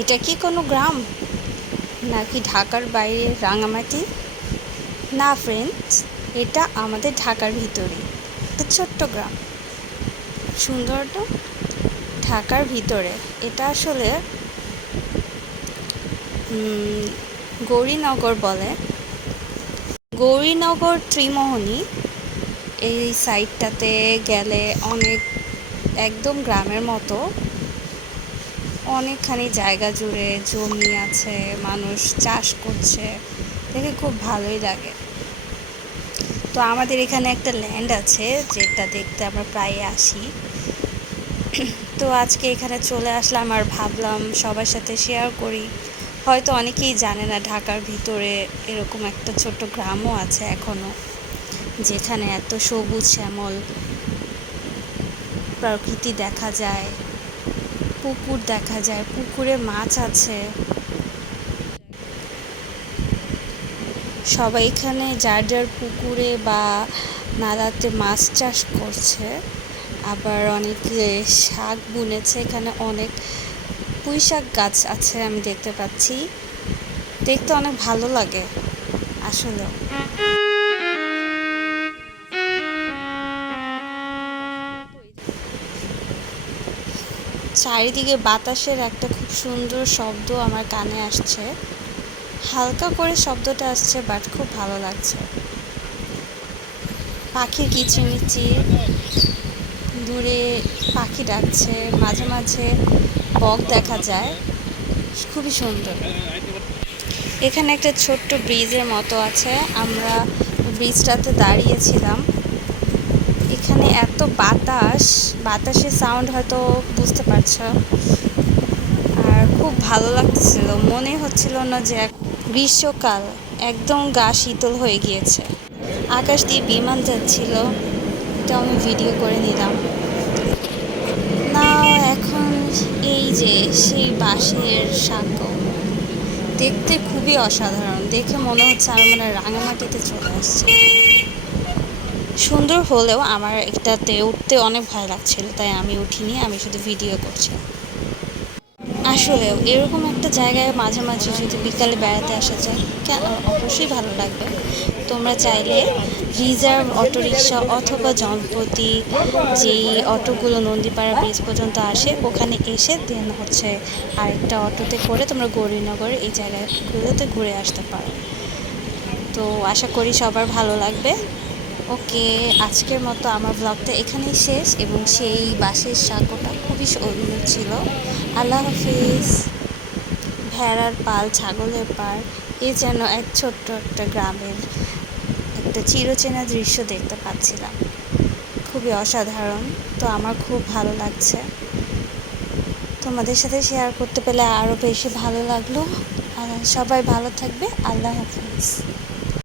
এটা কি কোনো গ্রাম? নাকি ঢাকার বাইরে রাঙামাটি? না ফ্রেন্ডস এটা আমাদের ঢাকার ভিতরে। একটা ছোট্ট গ্রাম। সুন্দর তো? ঢাকার ভিতরে। এটা আসলে গৌরীনগর বলে। গৌরীনগর ত্রিমোহনী, এই সাইডটাতে গেলে অনেক, একদম গ্রামের মতো। অনেকখানি জায়গা জুড়ে জমি আছে, মানুষ চাষ করছে, দেখে খুব ভালোই লাগে। তো আমাদের এখানে একটা ল্যান্ড আছে, যেটা দেখতে আমরা প্রায় আসি। তো আজকে এখানে চলে আসলাম আর ভাবলাম সবার সাথে শেয়ার করি। হয়তো অনেকেই জানে না, ঢাকার ভিতরে এরকম একটা ছোট্ট গ্রামও আছে এখনও যেখানে এত সবুজ শ্যামল প্রকৃতি দেখা যায়। পুকুর দেখা যায়, পুকুরে মাছ আছে। সবাই এখানে যার যার পুকুরে বা নালাতে মাছ চাষ করছে। আবার অনেকে শাক বুনেছে, এখানে অনেক পুঁই শাক গাছ আছে আমি দেখতে পাচ্ছি। দেখতে অনেক ভালো লাগে, আসলেও। চারিদিকে বাতাসের একটা খুব সুন্দর শব্দ আমার কানে আসছে। হালকা করে শব্দটা আসছে বাট খুব ভালো লাগছে। পাখির কিচিরমিচির, দূরে পাখি ডাকছে, মাঝে মাঝে বক দেখা যায়। খুবই সুন্দর। এখানে একটা ছোট্ট ব্রিজের মতো আছে। আমরা ব্রিজটাতে দাঁড়িয়েছিলাম। এখানে এত বাতাস, বাতাসের সাউন্ড হয়তো বুঝতে পারছ। আর খুব ভালো লাগছিল মনে হচ্ছিল না যে গ্রীষ্মকাল একদম গা শীতল হয়ে গিয়েছে। আকাশ দিয়ে বিমান যাচ্ছিল। এটা আমি ভিডিও করে নিলাম। না এখন এই যে সেই বাঁশের সাঁকো। দেখতে খুবই অসাধারণ। দেখে মনে হচ্ছে আমি মানে রাঙামাটিতে চলে আসছি। সুন্দর হলেও আমার এটাতে উঠতে অনেক ভয় লাগছিল, তাই আমি উঠিনি, আমি শুধু ভিডিও করছি। আসলেও এরকম একটা জায়গায় মাঝে মাঝে যদি বিকালে বেড়াতে আসা যায় কেন অবশ্যই ভালো লাগবে। তোমরা চাইলে রিজার্ভ অটোরিকশা অথবা জনপতি যেই অটোগুলো নন্দীপাড়া ব্রিজ পর্যন্ত আসে, ওখানে এসে দেন হচ্ছে আরেকটা অটোতে করে তোমরা গৌরীনগর এই জায়গাগুলোতে ঘুরে আসতে পারো। তো আশা করি সবার ভালো লাগবে। ওকে আজকের মতো আমার ব্লগটা এখানেই শেষ এবং সেই বাসের সাঁকোটা খুবই সুন্দর ছিল। আল্লাহ হাফিজ। ভেড়ার পাল, ছাগলের পাল, এ যেন এক ছোট্ট একটা গ্রামের একটা চিরচেনা দৃশ্য দেখতে পাচ্ছিলাম। খুবই অসাধারণ। তো আমার খুব ভালো লাগছে। তোমাদের সাথে শেয়ার করতে পেলে আরও বেশি ভালো লাগল। সবাই ভালো থাকবে। আল্লাহ হাফিজ।